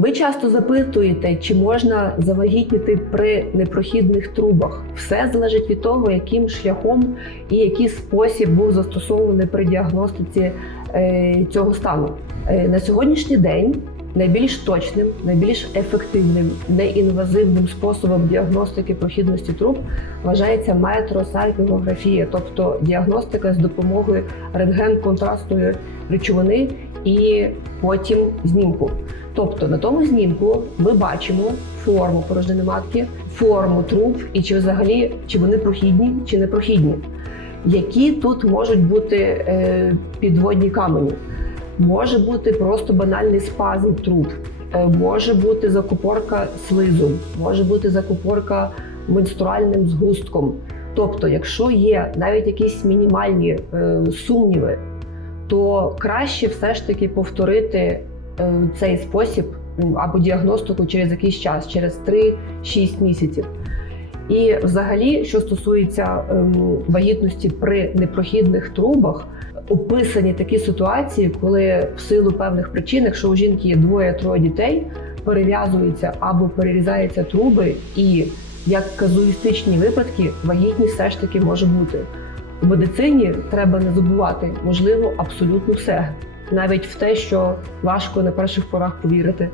Ви часто запитуєте, чи можна завагітніти при непрохідних трубах. Все залежить від того, яким шляхом і який спосіб був застосований при діагностиці е, цього стану. Е, на сьогоднішній день найбільш точним, найбільш ефективним, неінвазивним способом діагностики прохідності труб вважається метросальпігографія, тобто діагностика з допомогою рентген-контрастної речовини і потім знімку. Тобто на тому знімку ми бачимо форму порожнини матки, форму труб і чи взагалі чи вони прохідні чи не прохідні. Які тут можуть бути е, підводні камені? Може бути просто банальний спазм труб, е, може бути закупорка слизу, може бути закупорка менструальним згустком. Тобто, якщо є навіть якісь мінімальні е, сумніви, то краще все ж таки повторити е, цей спосіб або діагностику через якийсь час, через 3-6 місяців. І взагалі, що стосується ем, вагітності при непрохідних трубах, описані такі ситуації, коли в силу певних причин, якщо у жінки є двоє-троє дітей, перев'язуються або перерізаються труби, і як казуїстичні випадки, вагітність все ж таки може бути. У медицині треба не забувати, можливо, абсолютно все, навіть в те, що важко на перших порах повірити.